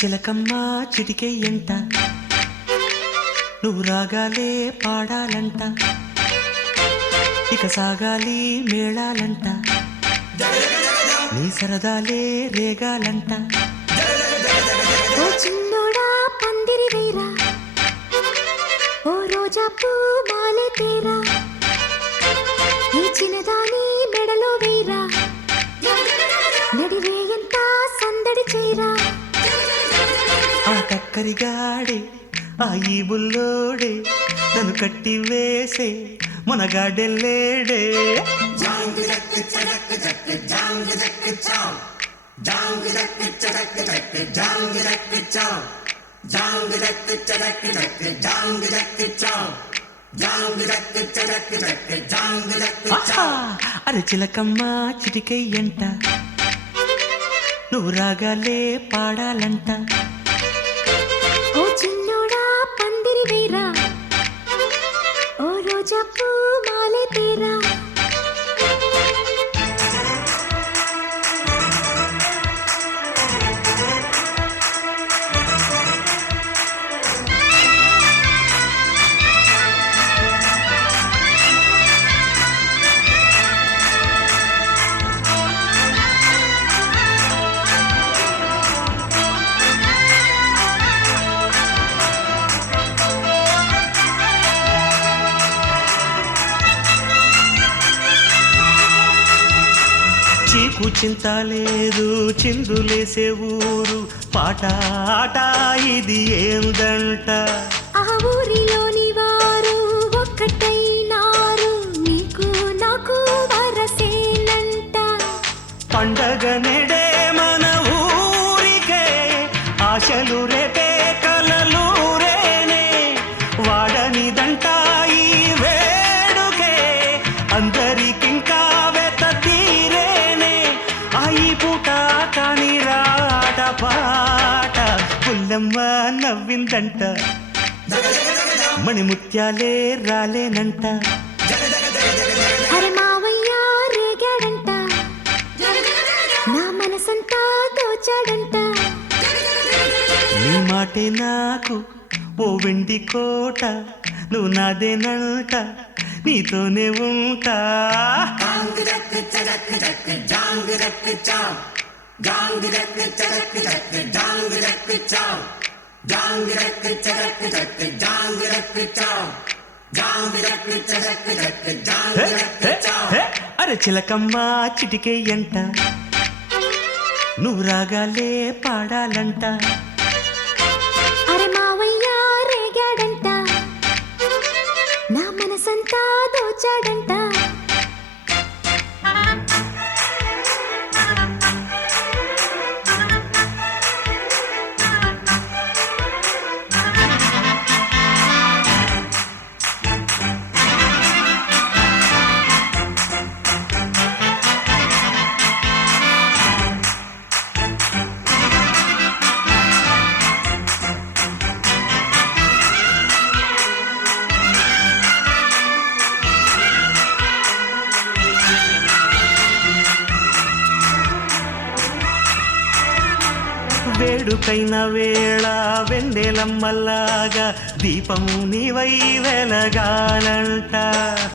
చిలకమ్మ చిటికే ఎంట నువ్వు రాగాలే పాడాలంట ఇక సాగాలి మేళాలంట నీ సరదాలే రేగాలంట ఓ చిన్నోడా పందిరి వేరా ఓ రోజా పూ మాలే తేరా ఈ చిన్నదాని మెడలో వేరా నడివే ఎంత సందడి చేరా ఆ టక్కరిగాడే ఆ ఈ బుల్లోడే నన్ను కట్టి వేసే మునగాడెల్లేడే అరే చిలకమ్మ చిటికై ఎంట నువ్వు రాగాలే పాడాలంట ఓ చిన్నోడా పందిరి వేరా ఓ రోజా పూ మాలే తేరా చీకు చింత లేదు చిందులేసే ఊరు పాట ఆట ఇది ఏందంట ఆ ఊరిలోని వారు ఒక్కటైనారు నీకు నాకు వరసేనంట పండగ నెడే మన ఊరికే ఆశలు రేపే కలలు రేనే వాడనిదంట ఈ వేడుకే అందరికింకా వెత తీరేనే ఈ పూట కాని రాట పాట పుల్లమ్మ నవ్విందంట మణిముత్యాలే రాలేనంట అరే మావయ్య రేగాడంట నా మనసంతా దోచాడంట నీ మాటే నాకు ఓ వెండి కోట నువ్వు నాదేనంట నీతోనే ఉంటా అరే చిలకమ్మ చిటికే ఎంట నువ్వు రాగాలే పాడాలంట అరే మావయ్య రేగాడంట నా మనసంతా దోచాడంట వేడుకైన వేళ వెన్నెలమ్మలాగా దీపము నీవై వెలగాలంట